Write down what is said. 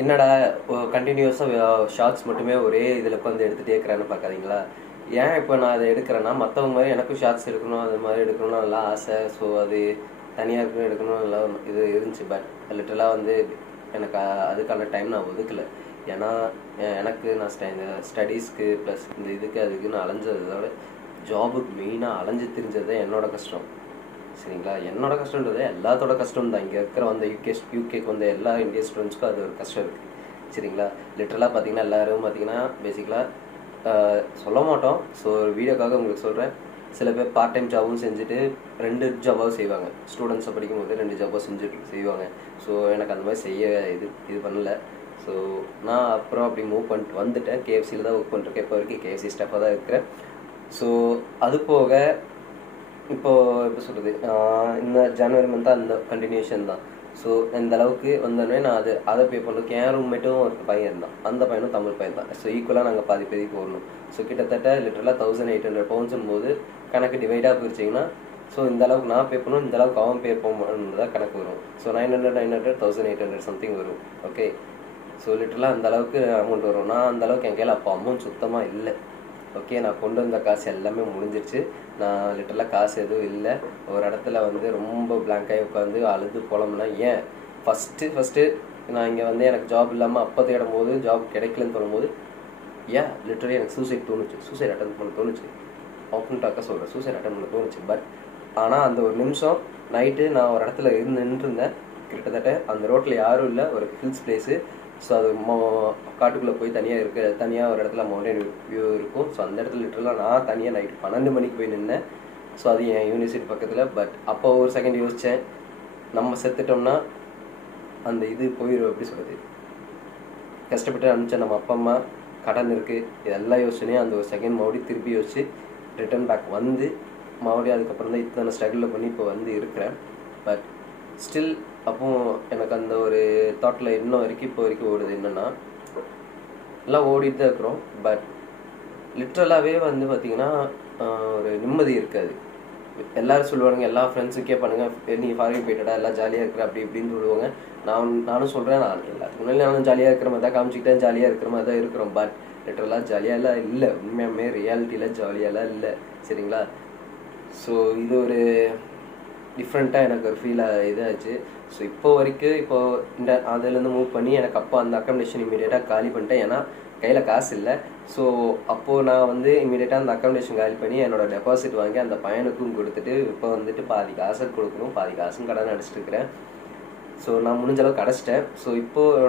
என்னடா கண்டினியூஸாக ஷார்ட்ஸ் மட்டுமே ஒரே இதில் உட்காந்து எடுத்துகிட்டே இருக்கிறான்னு பார்க்காதீங்களா. ஏன் இப்போ நான் அதை எடுக்கிறேன்னா, மற்றவங்க மாதிரி எனக்கும் ஷார்ட்ஸ் எடுக்கணும், அது மாதிரி எடுக்கணும்னு நல்லா ஆசை. ஸோ அது தனியாக இருக்கணும் எடுக்கணும் எல்லாம் இது இருந்துச்சு. பட் லிட்டரலாக வந்து எனக்கு அதுக்கான டைம் நான் ஒதுக்கலை. ஏன்னா எனக்கு நான் இந்த ஸ்டடீஸ்க்கு ப்ளஸ் இந்த இதுக்கு அதுக்கு நான் அலைஞ்சதோட ஜாபுக்கு மெயினாக அலைஞ்சு தெரிஞ்சது என்னோட கஷ்டம். சரிங்களா, என்னோட கஷ்டன்றது எல்லாத்தோட கஷ்டம் தான். இங்கே இருக்கிற வந்த யூகேக்கு வந்த எல்லா இந்தியன் ஸ்டூடெண்ட்ஸ்க்கும் அது ஒரு கஷ்டம் இருக்குது. சரிங்களா, லிட்டரலாக பார்த்தீங்கன்னா எல்லோரும் பார்த்தீங்கன்னா பேசிக்கலாக சொல்ல மாட்டோம். ஸோ ஒரு வீடியோக்காக உங்களுக்கு சொல்கிறேன். சில பேர் பார்ட் டைம் ஜாபும் செஞ்சுட்டு 2 ஜாபாகவும் செய்வாங்க. ஸ்டூடெண்ட்ஸை படிக்கும்போது 2 ஜாபாக செய்வாங்க. ஸோ எனக்கு அந்த மாதிரி செய்ய இது பண்ணலை. ஸோ நான் அப்புறம் அப்படி மூவ் பண்ணிட்டு வந்துட்டேன். கேஎஃப்சியில் தான் ஒர்க் பண்ணிருக்கேன். இப்போ வரைக்கும் கேஎஃப்சி ஸ்டாஃபாக தான் இருக்கிறேன். ஸோ அது போக இப்போது எப்படி சொல்கிறது, இந்த ஜனவரி மந்த்தாக அந்த கண்டினியூஷன் தான். ஸோ இந்த அளவுக்கு வந்தோடனே நான் அதை பே பண்ணுறதுக்கு என் ரூம்மேட்டும் ஒரு பையன் இருந்தான். அந்த பையனும் தமிழ் பையன் தான். ஸோ ஈக்குவலாக நாங்கள் பாதி போடணும். ஸோ கிட்டத்தட்ட லிட்டரலாக 1800 பவுண்ட்ஸும் போது கணக்கு டிவைடாக பிரிச்சிங்கன்னா, ஸோ இந்த அளவுக்கு நான் பே பண்ணணும், இந்த அளவுக்கு அவன் பே பண்ணணும் தான் கணக்கு வரும். ஸோ 900 1800 சம்திங் வரும். ஓகே, ஸோ லிட்டரலாக அந்த அளவுக்கு அமௌண்ட் வரும். நான் அந்த அளவுக்கு என் கையில் அப்போ அமௌண்ட் சுத்தமாக இல்லை. ஓகே, நான் கொண்டு வந்த காசு எல்லாமே முடிஞ்சிருச்சு. நான் லிட்டரலாக காசு எதுவும் இல்லை. ஒரு இடத்துல வந்து ரொம்ப பிளாங்காகி உட்காந்து அழுது புலம்புனா. ஏன் ஃபஸ்ட்டு நான் இங்கே வந்து எனக்கு ஜாப் இல்லாமல் அப்போ தேடும் போது ஜாப் கிடைக்கலன்னு தோணும்போது லிட்டரலி எனக்கு சூசைட் அட்டன் பண்ண தோணுச்சு. ஓப்பன் டாக்காக சொல்கிறேன், சூசைட் அட்டன் பண்ண தோணுச்சு. பட் ஆனால் அந்த ஒரு நிமிஷம் நைட்டு நான் ஒரு இடத்துல நின்றுருந்தேன். கிட்டத்தட்ட அந்த ரோட்டில் யாரும் இல்லை, ஒரு ஹில்ஸ் பிளேஸு. ஸோ அது காட்டுக்குள்ளே போய் தனியாக ஒரு இடத்துல மவுண்டன் வியூ இருக்கும். ஸோ அந்த இடத்துல லிட்டரலாக நான் தனியாக நைட்டு 12 மணிக்கு போய் நின்னேன். ஸோ அது என் யூனிவர்சிட்டி பக்கத்தில். பட் அப்போ ஒரு செகண்ட் யோசித்தேன், நம்ம செத்துட்டோம்னா அந்த இது போயிடும். எப்படி சொல்கிறது, கஷ்டப்பட்டு அனுப்பிச்சேன் நம்ம அப்பா அம்மா, கடன் இருக்குது, இதெல்லாம் யோசனையே அந்த ஒரு செகண்ட் மறுபடியும் திருப்பி யோசிச்சு ரிட்டர்ன் பேக் வந்து மறுபடியும் அதுக்கப்புறம் தான் இத்தனை ஸ்ட்ரகிளில் பண்ணி இப்போ வந்து இருக்கிறேன். பட் ஸ்டில் அப்போ எனக்கு அந்த ஒரு தாட்டில் இன்னும் வரைக்கும் இப்போ வரைக்கும் ஓடுது. என்னென்னா, எல்லாம் ஓடிட்டு தான் இருக்கிறோம். பட் லிட்ரலாகவே வந்து பார்த்திங்கன்னா ஒரு நிம்மதி இருக்காது. எல்லோரும் சொல்லுவானுங்க, எல்லா ஃப்ரெண்ட்ஸும் கேட்பானுங்க, நீ ஃபாரின் போயிட்டடா, எல்லாம் ஜாலியாக இருக்கிற அப்படி இப்படின்னு சொல்லுவாங்க. நானும் சொல்கிறேன், நான் எல்லாத்துக்கு முன்னாடி நானும் ஜாலியாக இருக்கிற மாதிரி தான் காமிச்சிக்கிட்டேன், ஜாலியாக இருக்கிற மாதிரி தான் இருக்கிறோம். பட் லிட்ரலாக ஜாலியாலாம் இல்லை, உண்மையாமே ரியாலிட்டியில் ஜாலியாலாம் இல்லை. சரிங்களா, ஸோ இது ஒரு டிஃப்ரெண்ட்டாக எனக்கு ஒரு ஃபீலாக இதாச்சு. ஸோ இப்போ வரைக்கும் இந்த அதுலேருந்து மூவ் பண்ணி எனக்கு அப்போ அந்த அக்காமடேஷன் இமீடியட்டாக காலி பண்ணிட்டேன். ஏன்னா கையில் காசு இல்லை. ஸோ அப்போது நான் வந்து இமீடியட்டாக அந்த அக்காமடேஷன் காலி பண்ணி என்னோடய டெபாசிட் வாங்கி அந்த பையனுக்கும் கொடுத்துட்டு இப்போ வந்துட்டு பாதி காசு கொடுக்கணும், பாதி காசும் கடன் அடிச்சுட்டு இருக்கிறேன். ஸோ நான் முடிஞ்ச அளவுக்கு அடைச்சிட்டேன். ஸோ இப்போது